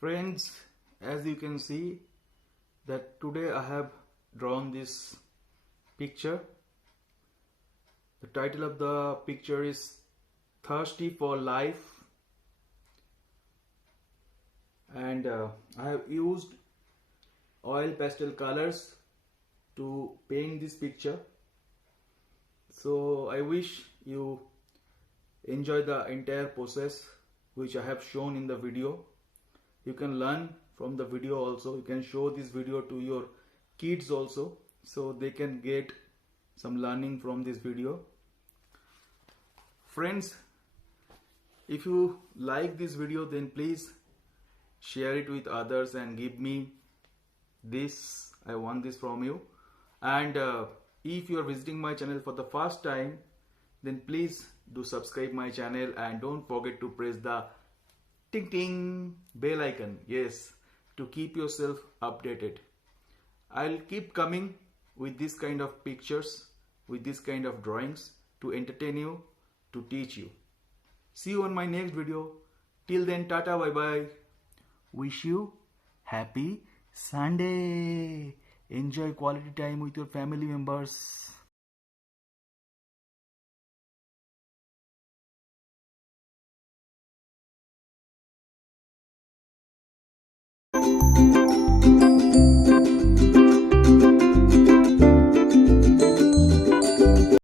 Friends, as you can see that today I have drawn this picture. The title of the picture is Thirsty for Life, and I have used oil pastel colors to paint this picture. So I wish you enjoy the entire process which I have shown in the video. You can learn from the video also. You can show this video to your kids also, so they can get some learning from this video. Friends, if you like this video, then please share it with others and give me this. I want this from you. And if you are visiting my channel for the first time, then please do subscribe my channel and don't forget to press the ting ting bell icon, yes, to keep yourself updated. I'll keep coming with this kind of pictures, with this kind of drawings to entertain you, to teach you. See you on my next video. Till then, tata, bye bye. Wish you happy Sunday. Enjoy quality time with your family members.